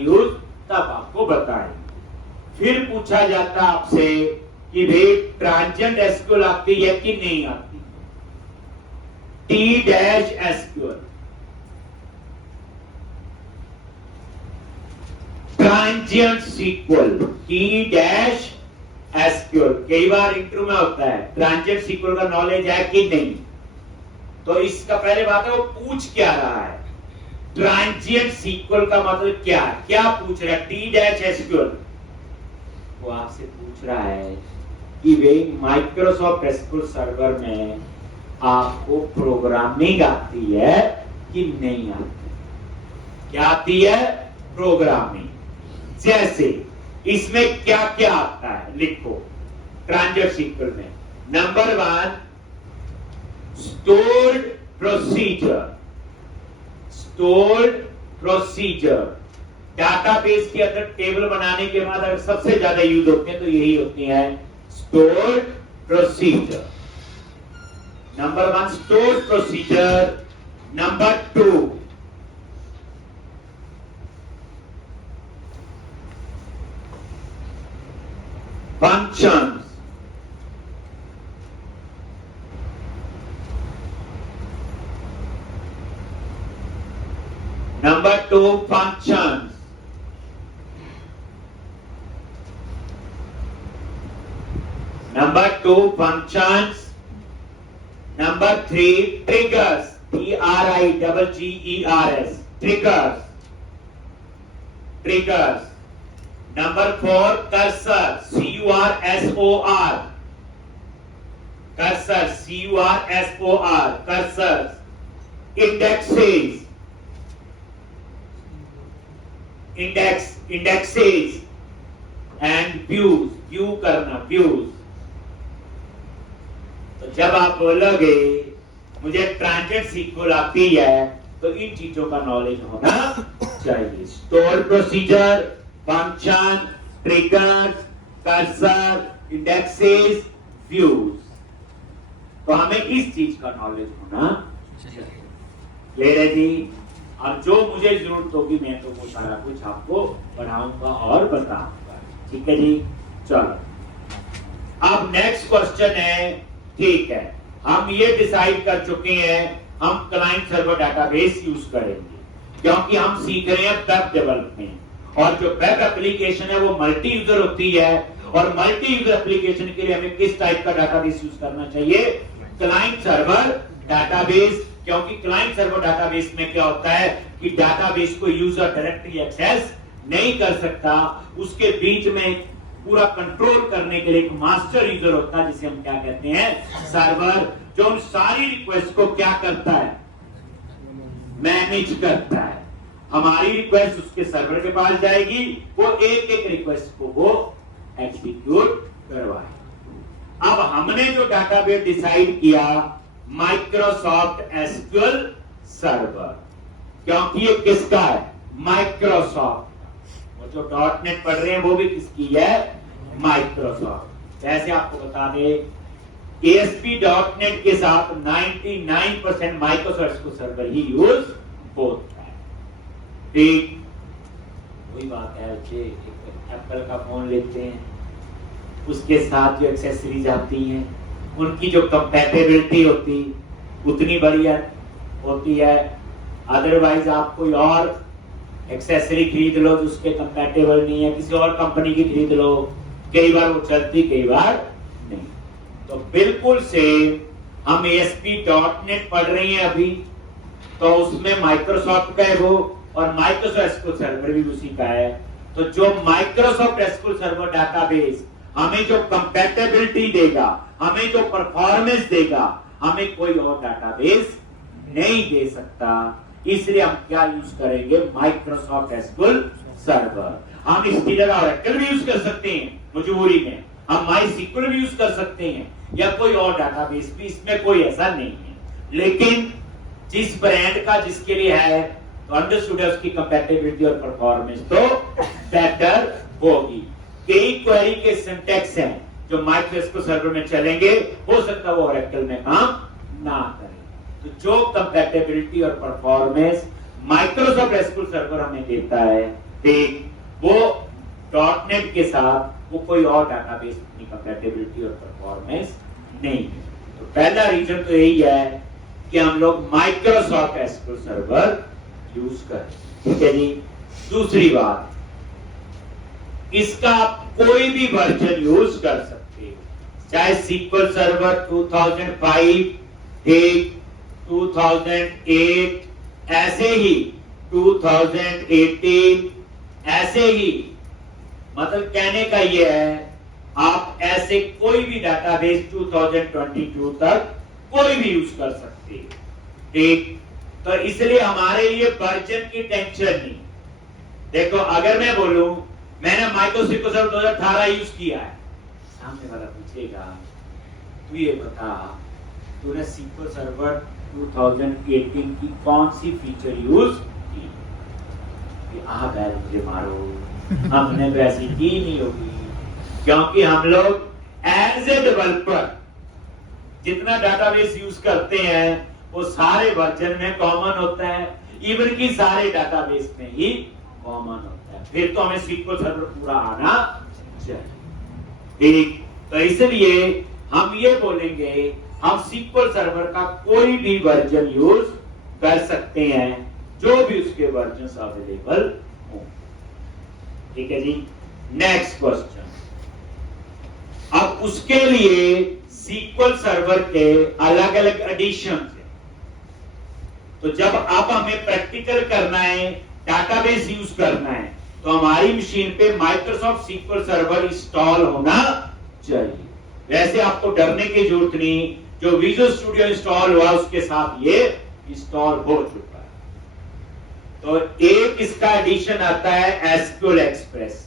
Use तब आपको बताएं। फिर पूछा जाता आपसे कि भाई ट्रांजिएंट एसक्यूएल आती है कि नहीं आती। T dash S Q L, transient sequel, T dash S Q L. कई बार इंटरव्यू में होता है ट्रांजिएंट सीक्वल का नॉलेज है कि नहीं, तो इसका पहले बात है वो पूछ क्या रहा है। ट्रांजिएंट सीक्वल का मतलब क्या है, क्या पूछ रहा है। टी डैश एसक्यूएल वो आपसे पूछ रहा है कि वे माइक्रोसॉफ्ट एसक्यूएल सर्वर में आपको प्रोग्रामिंग आती है कि नहीं आती। क्या आती है, प्रोग्रामिंग। जैसे इसमें क्या क्या आता है लिखो ट्रांजिएंट सीक्वल में। Number 1 stored procedure, stored procedure. Database के अंदर टेबल बनाने के बाद अगर सबसे ज्यादा यूज होते हैं तो यही होती है stored procedure. Number 1 stored procedure. Number 2 functions, number 2 functions, number 2 functions, number 3 triggers, triggers, triggers, triggers. Number 4 cursor, cursor, cursor, cursor, cursors. Indexes, indexes and views, view करना, views। तो जब आप बोलोगे मुझे ट्रांजिएंट सीक्वल आती है तो इन चीजों का नॉलेज होना चाहिए। Store procedure, function, triggers, cursor, indexes, views. तो हमें इस चीज का नॉलेज होना चाहिए। क्लियर है जी। अब जो मुझे जरूरत होगी मैं तो वो सारा कुछ आपको पढ़ाऊंगा और बताऊंगा। ठीक है जी। चलो अब नेक्स्ट क्वेश्चन है। ठीक है, हम ये डिसाइड कर चुके हैं हम क्लाइंट सर्वर डाटाबेस यूज करेंगे क्योंकि हम सीख रहे हैं वेब डेवलपमेंट। और जो वेब एप्लीकेशन है वो मल्टी यूजर होती है और मल्टी यूजर एप्लीकेशन के लिए हमें किस टाइप का डाटाबेस यूज करना चाहिए, क्लाइंट सर्वर डाटाबेस। क्योंकि क्लाइंट सर्वर डाटाबेस में क्या होता है कि डाटाबेस को यूजर डायरेक्टली एक्सेस नहीं कर सकता, उसके बीच में पूरा कंट्रोल करने के लिए एक मास्टर यूजर होता है जिसे हम क्या कहते हैं, सर्वर, जो उन सारी रिक्वेस्ट को क्या करता है, मैनेज करता है। हमारी रिक्वेस्ट उसके सर्वर के पास जाएगी, वो एक एक रिक्वेस्ट को वो एग्जीक्यूट करवाए। अब हमने जो डाटाबेस डिसाइड किया माइक्रोसॉफ्ट एसक्यूएल सर्वर, क्योंकि ये किसका है, माइक्रोसॉफ्ट। वो जो .NET पढ़ रहे हैं वो भी किसकी है, माइक्रोसॉफ्ट। जैसे आपको बता दें ASP.NET के साथ 99% माइक्रोसॉफ्ट को सर्वर ही यूज होता है। ठीक वही बात है, एप्पल का फोन लेते हैं उसके साथ जो एक्सेसरीज आती हैं उनकी जो कंपैटिबिलिटी होती उतनी बढ़िया होती है। अदरवाइज आप कोई और एक्सेसरी खरीद लो जो उसके कंपैटिबल नहीं है, किसी और कंपनी की खरीद लो, कई बार वो चलती कई बार नहीं। तो बिल्कुल से हम ASP.NET पढ़ रहे हैं अभी, तो उसमें माइक्रोसॉफ्ट का है वो, और माइक्रोसॉफ्ट एसक्यूएल सर्वर भी उसी का है। तो जो माइक्रोसॉफ्ट एसक्यूएल सर्वर डाटाबेस हमें जो कंपैटिबिलिटी देगा, हमें जो परफॉर्मेंस देगा, हमें कोई और डाटाबेस नहीं दे सकता। इसलिए हम क्या यूज करेंगे, माइक्रोसॉफ्ट एसक्यूएल सर्वर। हम इसकी जगह ऑरेकल भी यूज कर सकते हैं मजबूरी में, हम माइस्क्यूएल भी यूज कर सकते हैं या कोई और डाटाबेस भी, इसमें कोई ऐसा नहीं है। लेकिन जिस ब्रांड का जिसके लिए है तो अंडरस्टूड है उसकी कंपैटिबिलिटी और परफॉर्मेंस तो बेटर होगी। कई क्वेरी के सिंटैक्स हैं जो माइक्रोसॉफ्ट सर्वर में चलेंगे, हो सकता है वो ऑरेकल में काम ना करें। तो जो कंपैटिबिलिटी और परफॉर्मेंस माइक्रोसॉफ्ट एसक्यूएल सर्वर हमें देता है ठीक, वो .NET के साथ वो कोई और डाटाबेस की कंपैटिबिलिटी और परफॉर्मेंस नहीं है। तो पहला रीजन तो यही है कि हम लोग माइक्रोसॉफ्ट एसक्यूएल सर्वर यूज करें, ठीक है जी। दूसरी बात, इसका आप कोई भी वर्जन यूज कर सकते हो, चाहे SQL सर्वर 2005, ठीक, 2008, ऐसे ही 2018, ऐसे ही, मतलब कहने का ये है आप ऐसे कोई भी डाटाबेस 2022 तक कोई भी यूज कर सकते हैं, ठीक। तो इसलिए हमारे लिए वर्जन की टेंशन नहीं। देखो अगर मैं बोलूं मैंने माइक्रोसॉफ्ट सर्वर 2018 यूज किया है, सामने वाला पूछेगा तू ये बता तूने SQL सर्वर 2018 की कौन सी फीचर यूज की? बैल मुझे मारो, हमने तो ऐसी की नहीं होगी, क्योंकि हम लोग एज ए डेवलपर जितना डाटाबेस यूज करते हैं वो सारे वर्जन में कॉमन होता है, इवन की सारे डाटाबेस में ही कॉमन होता है। फिर तो हमें SQL सर्वर पूरा आना चाहिए, ठीक। तो इसलिए हम ये बोलेंगे हम SQL सर्वर का कोई भी वर्जन यूज कर सकते हैं, जो भी उसके वर्जन अवेलेबल हो, ठीक है जी। नेक्स्ट क्वेश्चन, अब उसके लिए SQL सर्वर के अलग अलग एडिशन है। तो जब अब हमें प्रैक्टिकल करना है, डाटाबेस यूज करना है, तो हमारी मशीन पे माइक्रोसॉफ्ट SQL सर्वर इंस्टॉल होना चाहिए। वैसे आपको डरने की जरूरत नहीं, जो विजुअल स्टूडियो इंस्टॉल हुआ उसके साथ ये इंस्टॉल हो चुका है। तो एक इसका एडिशन आता है SQL एक्सप्रेस।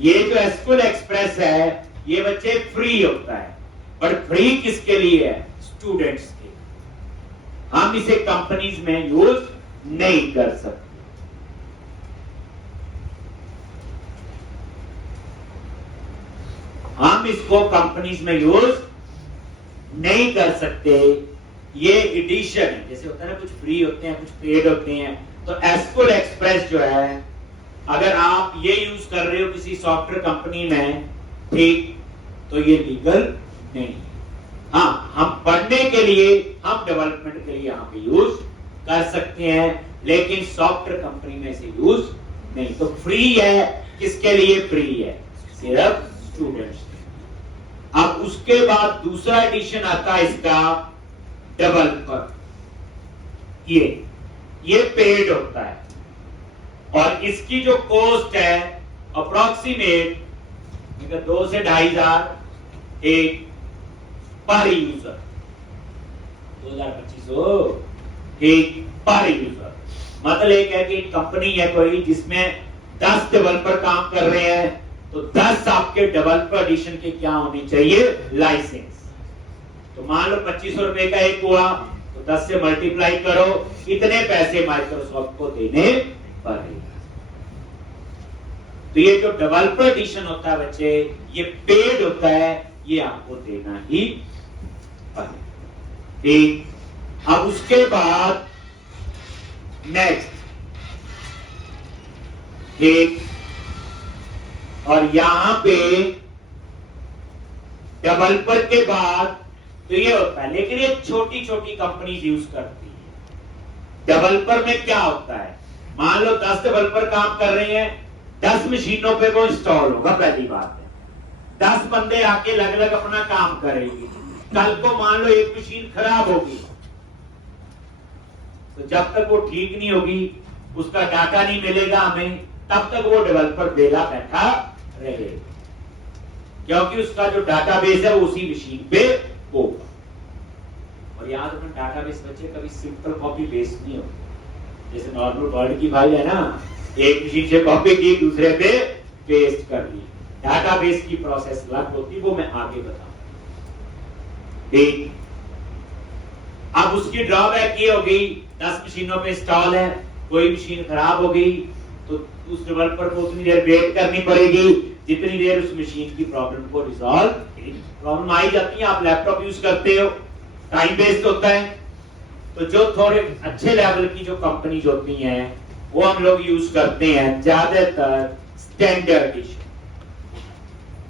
ये जो SQL एक्सप्रेस है ये बच्चे फ्री होता है, पर फ्री किसके लिए है? स्टूडेंट्स के। हम इसे कंपनीज में यूज नहीं कर सकते। हम इसको कंपनीज में यूज नहीं कर सकते। ये एडिशन है, जैसे होता है ना कुछ फ्री होते हैं कुछ पेड होते हैं। तो SQL एक्सप्रेस जो है, अगर आप ये यूज कर रहे हो किसी सॉफ्टवेयर कंपनी में, ठीक, तो ये लीगल नहीं। हाँ, हम पढ़ने के लिए, हम डेवलपमेंट के लिए यहाँ पे यूज कर सकते हैं, लेकिन सॉफ्टवेयर कंपनी में इसे यूज नहीं। तो फ्री है, किसके लिए फ्री है? सिर्फ स्टूडेंट्स। अब उसके बाद दूसरा एडिशन आता है इसका डेवलपर। ये पेड होता है और इसकी जो कॉस्ट है अप्रोक्सीमेट 2 से 2,500 एक पर यूजर, 2,2500 एक पर यूजर। मतलब एक है कि कंपनी है कोई जिसमें 10 डेवलपर काम कर रहे हैं, तो 10 आपके डेवलपर एडिशन के क्या होनी चाहिए? लाइसेंस। तो मान लो 2500 रुपए का एक हुआ, तो 10 से मल्टीप्लाई करो, इतने पैसे माइक्रोसॉफ्ट को देने पड़ेगा। तो ये जो डेवलपर एडिशन होता है बच्चे, ये पेड होता है, ये आपको देना ही पड़ेगा, ठीक। अब उसके बाद नेक्स्ट, ठीक, और यहां पे डेवलपर के बाद तो ये होता है, लेकिन ये छोटी छोटी कंपनी यूज करती है। डेवलपर में क्या होता है, मान लो 10 डेवलपर काम कर रहे हैं, 10 मशीनों पे वो इंस्टॉल होगा। पहली बात है 10 बंदे आके अलग अलग अपना काम करेंगे। कल को मान लो एक मशीन खराब होगी, तो जब तक वो ठीक नहीं होगी, उसका डाटा नहीं मिलेगा हमें, तब तक वो डेवलपर बेला बैठा रहेगा, क्योंकि उसका जो डाटाबेस है वो उसी मशीन पे होगा। और याद रखना, डाटाबेस बच्चे कभी सिंपल कॉपी बेस्ड नहीं होता। जैसे नॉर्मल वर्ड की फाइल है ना, एक मशीन से कॉपी की दूसरे पे पेस्ट कर ली, डाटाबेस की प्रोसेस अलग होती, वो मैं आगे बताऊंगा, ठीक। अब उसकी ड्रॉबैक ये हो गई, 10 मशीनों पे इंस्टॉल है, कोई मशीन खराब हो गई तो उस डेवलपर को उतनी देर वेट करनी पड़ेगी जितनी देर उस मशीन की प्रॉब्लम को रिजॉल्व। प्रॉब्लम आई जाती है, आप लैपटॉप यूज करते हो, टाइम वेस्ट होता है। तो जो थोड़े अच्छे लेवल की जो कंपनीज होती हैं, वो हम लोग यूज करते हैं ज्यादातर स्टैंडर्ड इशू।